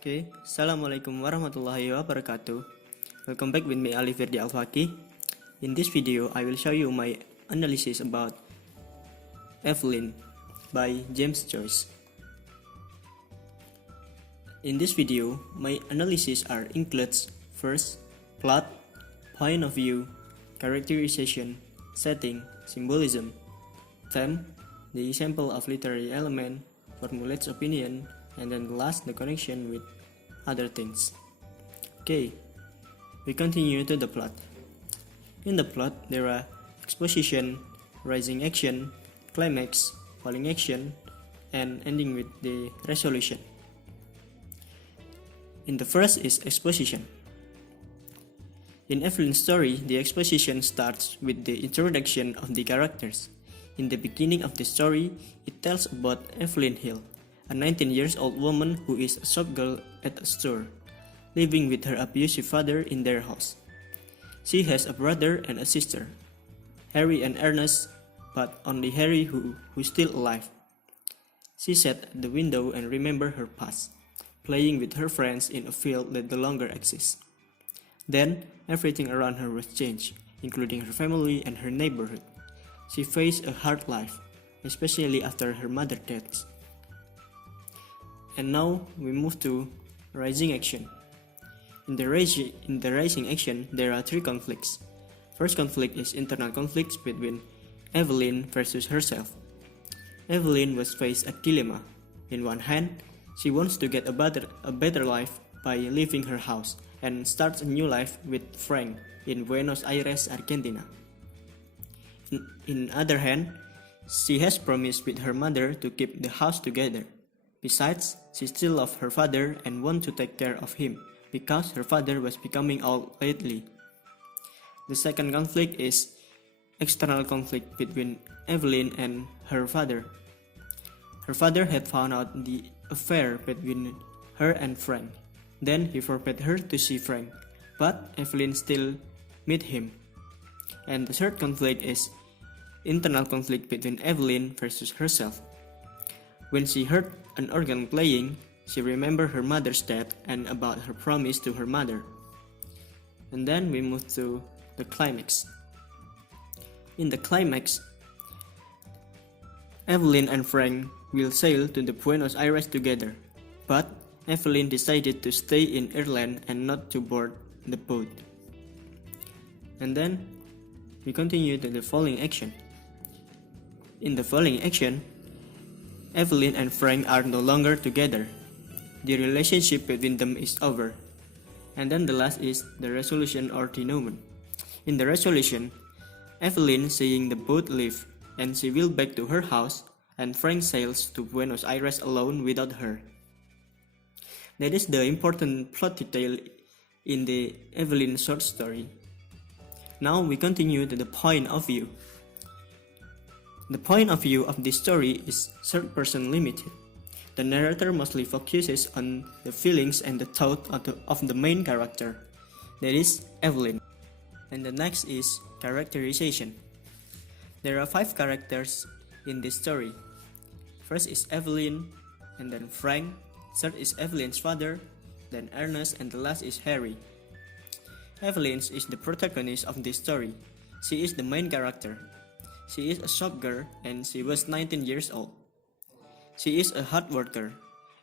Okay, Assalamualaikum warahmatullahi wabarakatuh. Welcome back with me Alif Firdhi Faqih. In this video, I will show you my analysis about Eveline by James Joyce. In this video, my analysis includes first, plot, point of view, characterization, setting, symbolism, theme, the example of literary element, formulates opinion, and then last, the connection with other things. Okay, we continue to the plot. In the plot, there are exposition, rising action, climax, falling action, and ending with the resolution. In the first is exposition. In Eveline's story, the exposition starts with the introduction of the characters. In the beginning of the story, it tells about Eveline Hill, a 19-year-old woman who is a shopgirl at a store, living with her abusive father in their house. She has a brother and a sister, Harry and Ernest, but only Harry who is still alive. She sat at the window and remembered her past, playing with her friends in a field that no longer exists. Then, everything around her was changed, including her family and her neighborhood. She faced a hard life, especially after her mother's death. And now we move to rising action. In the rising action, there are three conflicts. First conflict is internal conflicts between Eveline versus herself. Eveline was faced a dilemma. In one hand, she wants to get a better life by leaving her house and starts a new life with Frank in Buenos Aires, Argentina. In other hand, she has promised with her mother to keep the house together. Besides, she still loves her father and wants to take care of him because her father was becoming old lately. The second conflict is external conflict between Eveline and her father. Her father had found out the affair between her and Frank. Then he forbade her to see Frank, but Eveline still met him. And the third conflict is internal conflict between Eveline versus herself. When she heard an organ playing, she remembered her mother's death and about her promise to her mother. And then we move to the climax. In the climax, Eveline and Frank will sail to the Buenos Aires together, but Eveline decided to stay in Ireland and not to board the boat. And then we continue to the falling action. In the falling action, Eveline and Frank are no longer together. The relationship between them is over. And then the last is the resolution or denouement. In the resolution, Eveline seeing the boat leave and she will back to her house, and Frank sails to Buenos Aires alone without her. That is the important plot detail in the Eveline short story. Now we continue to the point of view. The point of view of this story is third-person limited. The narrator mostly focuses on the feelings and the thought of the main character, that is, Eveline. And the next is characterization. There are 5 characters in this story. First is Eveline, and then Frank. Third is Eveline's father, then Ernest, and the last is Harry. Eveline is the protagonist of this story. She is the main character. She is a shopgirl and she was 19 years old. She is a hard worker.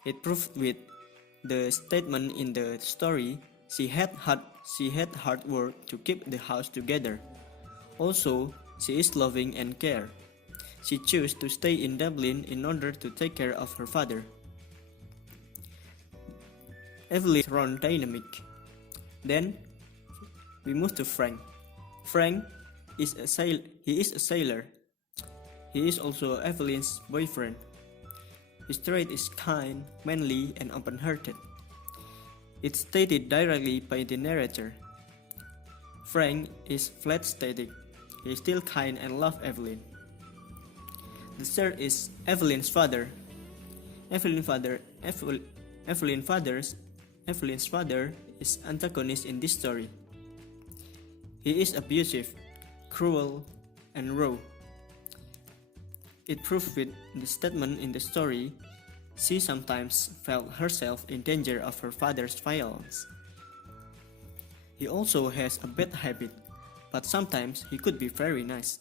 It proved with the statement in the story, she had hard work to keep the house together. Also, she is loving and care. She chose to stay in Dublin in order to take care of her father. Eveline's role dynamic. Then we move to Frank. Frank is a sailor. He is also Eveline's boyfriend. His trait is kind, manly, and open-hearted. It's stated directly by the narrator. Frank is flat static. He is still kind and loves Eveline. The third is Eveline's father. Eveline's father is antagonist in this story. He is abusive, cruel, and raw. It proved with the statement in the story, She sometimes felt herself in danger of her father's violence. He also has a bad habit, but sometimes he could be very nice.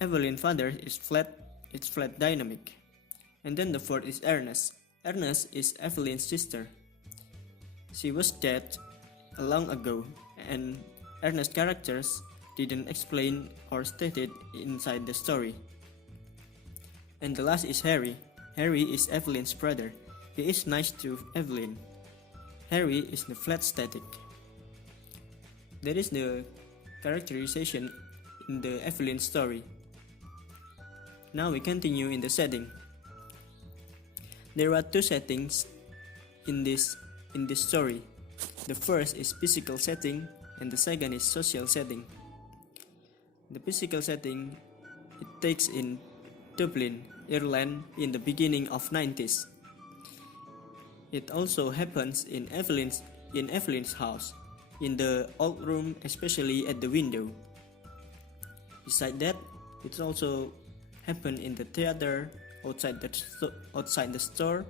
Eveline's father is flat dynamic. And then the fourth is Ernest. Ernest is Eveline's sister. She was dead long ago, and Ernest's characters didn't explain or stated inside the story. And the last is Harry. Harry is Eveline's brother. He is nice to Eveline. Harry is the flat static. That is the characterization in the Eveline story. Now we continue in the setting. There are two settings in this story. The first is physical setting and the second is social setting. The physical setting it takes in Dublin, Ireland in the beginning of 90s. It also happens in Eveline's house, in the old room, especially at the window. Besides that, it also happened in the theater, outside the store,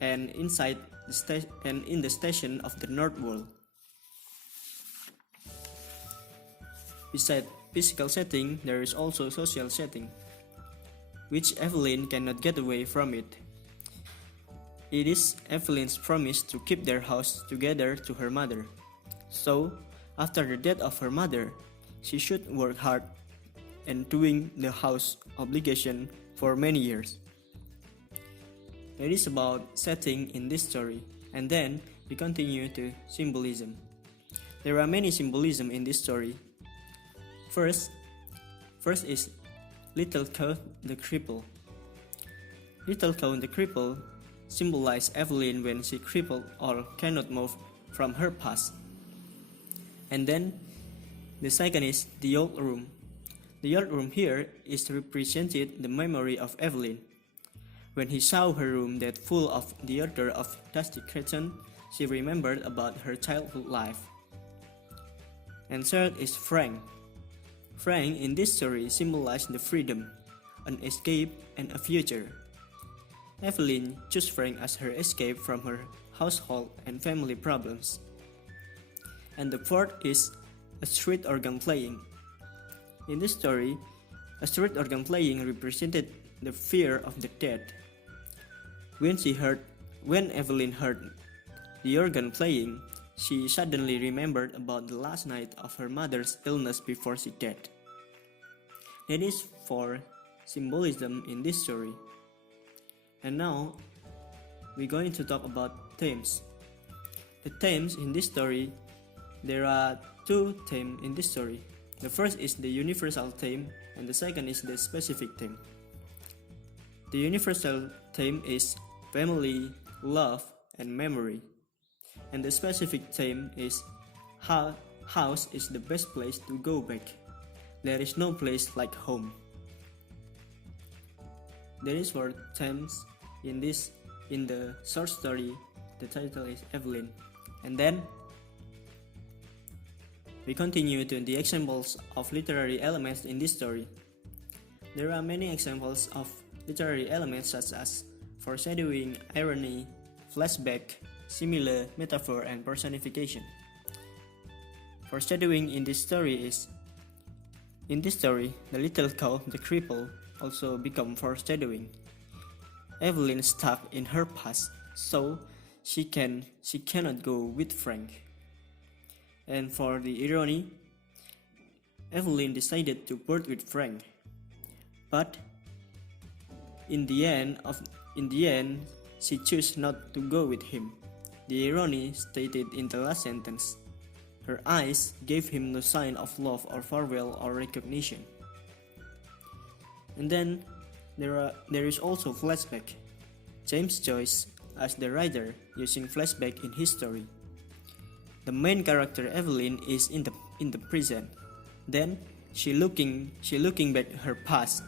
and inside and in the station of the North Wall. Besides physical setting, there is also social setting, which Eveline cannot get away from it. It is Eveline's promise to keep their house together to her mother. So, after the death of her mother, she should work hard and doing the house obligation for many years. That is about setting in this story, and then we continue to symbolism. There are many symbolism in this story. First is Little Cow the Cripple. Little Cow the Cripple symbolize Eveline when she crippled or cannot move from her past. And then the second is the old room. The old room here is represented the memory of Eveline. When he saw her room that full of the odor of dusty curtain, she remembered about her childhood life. And third is Frank. Frank in this story symbolizes the freedom, an escape, and a future. Eveline chose Frank as her escape from her household and family problems. And the fourth is a street organ playing. In this story, a street organ playing represented the fear of the dead. When Eveline heard the organ playing, she suddenly remembered about the last night of her mother's illness before she died. That is for symbolism in this story. And now, we're going to talk about themes. The themes in this story, there are two themes in this story. The first is the universal theme, and the second is the specific theme. The universal theme is family, love, and memory. And the specific theme is house is the best place to go back. There is no place like home. There is four themes in the short story. The title is Eveline. And then we continue to the examples of literary elements in this story. There are many examples of literary elements such as foreshadowing, irony, flashback, simile, metaphor, and personification. Foreshadowing in this story is, in this story, the little cow, the cripple, also become foreshadowing. Eveline is stuck in her past, so she cannot go with Frank. And for the irony, Eveline decided to part with Frank, but in the end, she chose not to go with him. The irony stated in the last sentence. Her eyes gave him no sign of love or farewell or recognition. And then there is also flashback. James Joyce as the writer using flashback in his story. The main character Eveline is in the present. Then she looking back her past.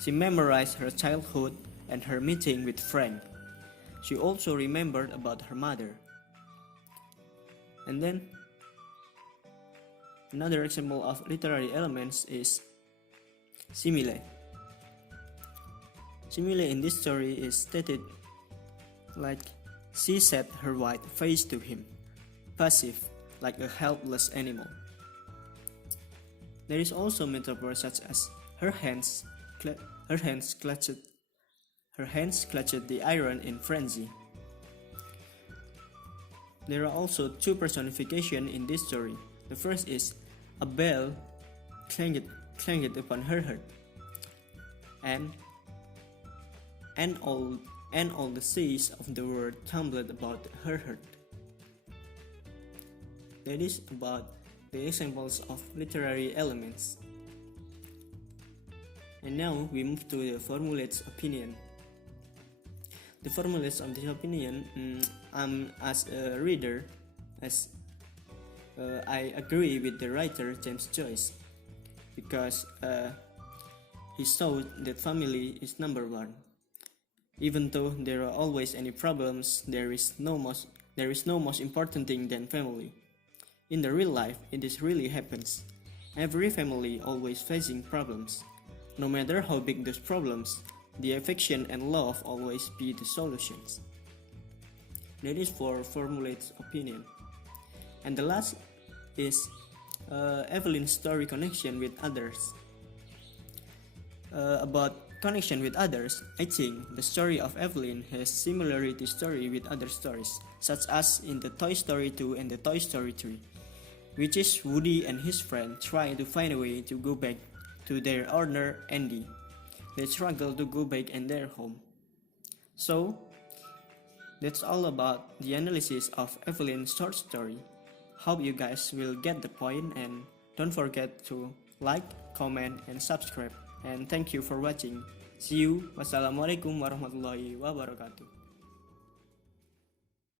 She memorized her childhood and her meeting with Frank. She also remembered about her mother. And then another example of literary elements is simile. Similarly, in this story is stated like she set her white face to him, passive, like a helpless animal. There is also metaphor such as her hands clutched the iron in frenzy. There are also two personifications in this story. The first is a bell clanged upon her heart, and all the seas of the world tumbled about her heart. That is about the examples of literary elements. And now we move to the formulate's opinion. The formulates of this opinion, as a reader, I agree with the writer James Joyce, because he showed that family is number one. Even though there are always any problems, there is no most important thing than family. In the real life, it is really happens. Every family always facing problems. No matter how big those problems, the affection and love always be the solutions. That is for formulate's opinion. And the last is Eveline's story connection with others. About connection with others, I think the story of Eveline has similarity story with other stories, such as in the Toy Story 2 and the Toy Story 3, which is Woody and his friend trying to find a way to go back to their owner Andy. They struggle to go back in their home. So, that's all about the analysis of Eveline's short story. Hope you guys will get the point, and don't forget to like, comment, and subscribe. And thank you for watching. See you. Wassalamualaikum warahmatullahi wabarakatuh.